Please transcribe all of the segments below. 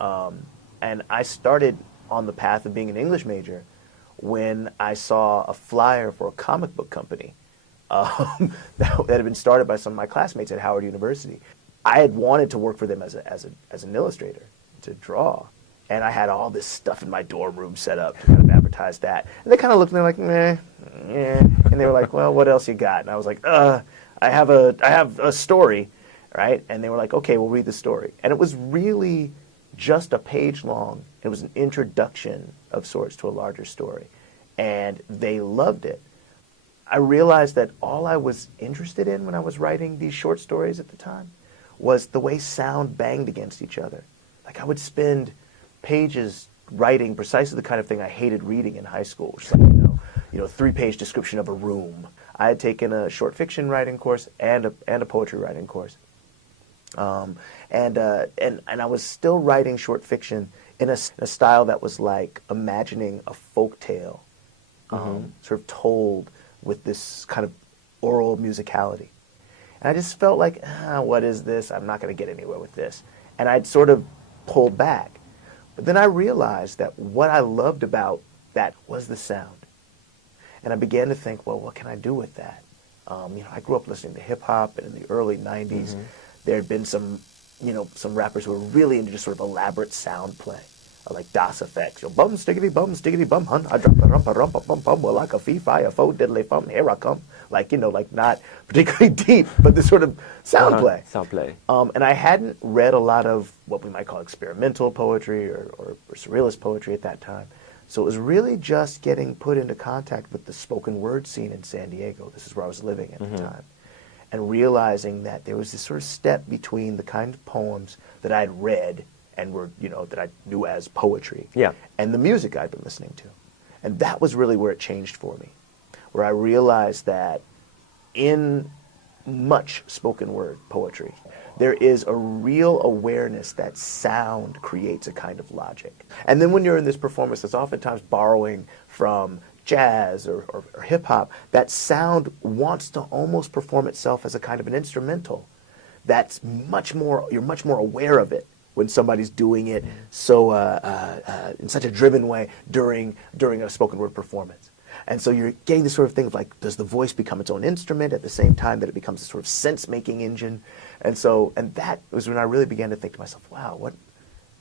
And I started on the path of being an English major when I saw a flyer for a comic book company that had been started by some of my classmates at Howard University. I had wanted to work for them as an illustrator, to draw. And I had all this stuff in my dorm room set up to kind of advertise that. And they kind of looked at me like, meh, yeah. And they were like, well, what else you got? And I was like, I have a story, right? And they were like, okay, we'll read the story. And it was really just a page long. It was an introduction of sorts to a larger story. And they loved it. I realized that all I was interested in when I was writing these short stories at the time was the way sound banged against each other. Like I would spend pages writing precisely the kind of thing I hated reading in high school, which is like, you know, 3-page description of a room. I had taken a short fiction writing course and a poetry writing course. And I was still writing short fiction in a style that was like imagining a folk tale, sort of told with this kind of oral musicality. And I just felt like, what is this? I'm not going to get anywhere with this. And I'd sort of pulled back. But then I realized that what I loved about that was the sound. And I began to think, well, what can I do with that? I grew up listening to hip-hop, and in the early 90s, there had been some rappers who were really into just sort of elaborate sound play, like Das Effects. Bum, stiggity, bum, hun. I drop a rumpa, rumpa, bum, bum, well, like a fee, fi, a fo, diddly, fum, here I come. Like not particularly deep, but this sort of sound play. Sound play. And I hadn't read a lot of what we might call experimental poetry or surrealist poetry at that time. So it was really just getting put into contact with the spoken word scene in San Diego. This is where I was living at the time. And realizing that there was this sort of step between the kind of poems that I'd read and were, that I knew as poetry, and the music I'd been listening to. And that was really where it changed for me, where I realized that in much spoken word poetry, there is a real awareness that sound creates a kind of logic. And then when you're in this performance that's oftentimes borrowing from jazz or hip-hop, that sound wants to almost perform itself as a kind of an instrumental. That's you're much more aware of it when somebody's doing it so in such a driven way during a spoken word performance. And so you're getting this sort of thing of like, does the voice become its own instrument at the same time that it becomes a sort of sense-making engine? And that was when I really began to think to myself, wow,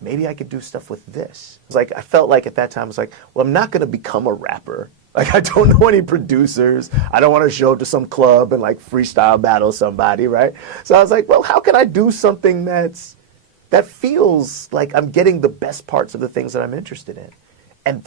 maybe I could do stuff with this. It's like, I felt like at that time, I was like, well, I'm not going to become a rapper. Like, I don't know any producers. I don't want to show up to some club and like freestyle battle somebody, right? So I was like, well, how can I do something that feels like I'm getting the best parts of the things that I'm interested in? And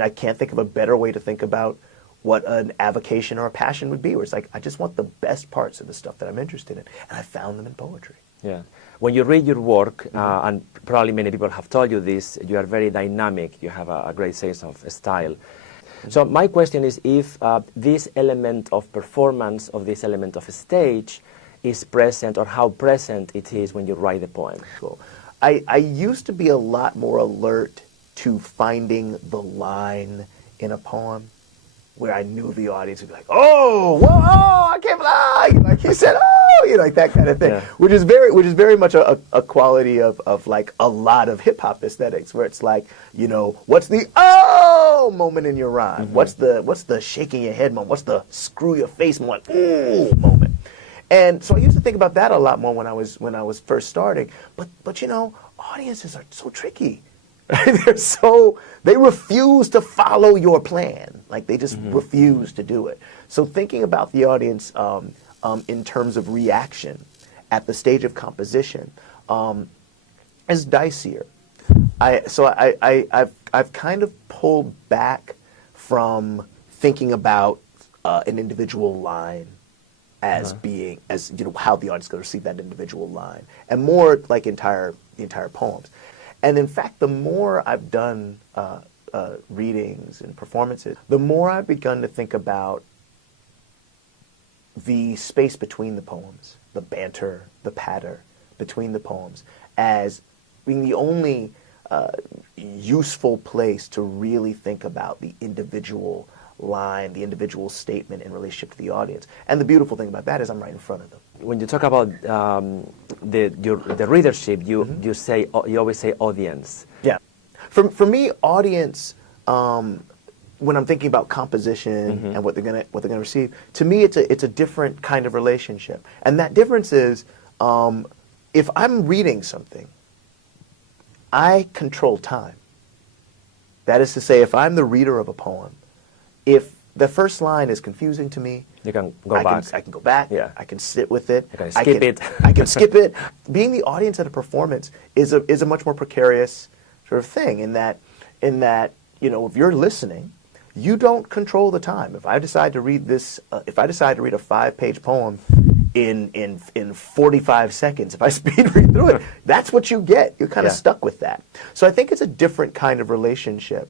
I can't think of a better way to think about what an avocation or a passion would be, where it's like, I just want the best parts of the stuff that I'm interested in, and I found them in poetry. Yeah. When you read your work, and probably many people have told you this, you are very dynamic, you have a great sense of style. So my question is if this element of performance, of this element of stage, is present, or how present it is when you write a poem. Cool. I used to be a lot more alert to finding the line in a poem where I knew the audience would be like, oh, whoa, I can't believe, like he said, oh, like that kind of thing, which is very much a quality of like a lot of hip hop aesthetics, where it's like, what's the oh moment in your rhyme? What's the shaking your head moment? What's the screw your face moment? Ooh moment. And so I used to think about that a lot more when I was first starting. But audiences are so tricky. They refuse to follow your plan. Like, they just refuse to do it. So thinking about the audience in terms of reaction at the stage of composition is dicier. I've kind of pulled back from thinking about an individual line as being, how the audience is going to receive that individual line, and more like the entire poems. And in fact, the more I've done readings and performances, the more I've begun to think about the space between the poems, the banter, the patter between the poems, as being the only useful place to really think about the individual line, the individual statement in relationship to the audience. And the beautiful thing about that is I'm right in front of them. When you talk about the readership, you say you always say audience. Yeah. For me, audience, when I'm thinking about composition and what they're gonna receive, to me it's a different kind of relationship. And that difference is, if I'm reading something, I control time. That is to say, if I'm the reader of a poem, if the first line is confusing to me, you can go back. I can go back. Yeah. I can sit with it. You can skip it. I can skip it. Being the audience at a performance is a much more precarious sort of thing. In that if you're listening, you don't control the time. If I decide to read this, if I decide to read a 5-page poem in 45 seconds, if I speed read through it, that's what you get. You're kind of stuck with that. So I think it's a different kind of relationship.